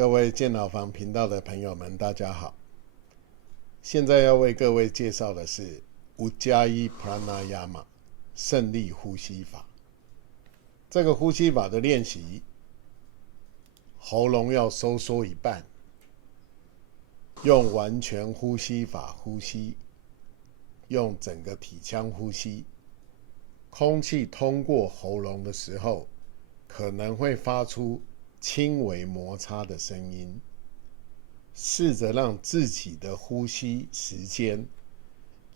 各位健脑房频道的朋友们，大家好。现在要为各位介绍的是Ujjayi Pranayama 胜利呼吸法。这个呼吸法的练习，喉咙要收缩一半，用完全呼吸法呼吸，用整个体腔呼吸。空气通过喉咙的时候，可能会发出轻微摩擦的声音，试着让自己的呼吸时间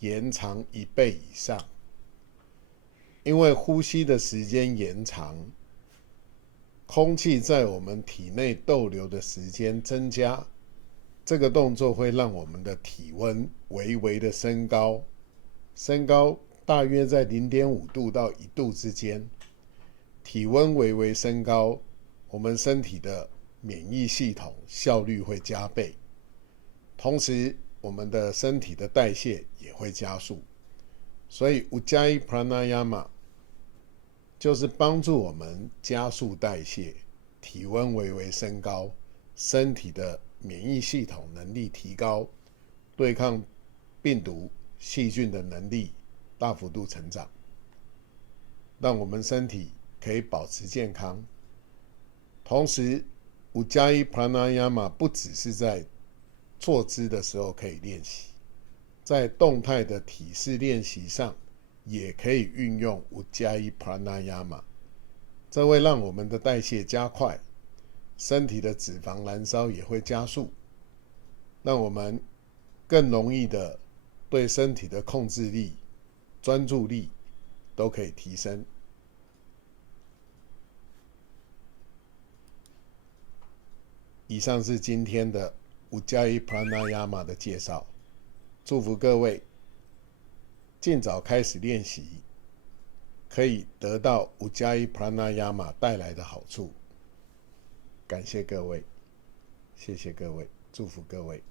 延长1倍以上。因为呼吸的时间延长，空气在我们体内逗留的时间增加，这个动作会让我们的体温微微的升高，大约在0.5度到1度之间。体温微微升高，我们身体的免疫系统效率会加倍，同时我们的身体的代谢也会加速。所以 Ujjayi Pranayama 就是帮助我们加速代谢，体温微微升高，身体的免疫系统能力提高，对抗病毒细菌的能力大幅度成长，让我们身体可以保持健康。同时 Ujjayi Pranayama 不只是在坐姿的时候可以练习，在动态的体式练习上也可以运用 Ujjayi Pranayama， 这会让我们的代谢加快，身体的脂肪燃烧也会加速，让我们更容易的对身体的控制力、专注力都可以提升。以上是今天的 Ujjayi Pranayama 的介绍，祝福各位尽早开始练习，可以得到 Ujjayi Pranayama 带来的好处。感谢各位，谢谢各位，祝福各位。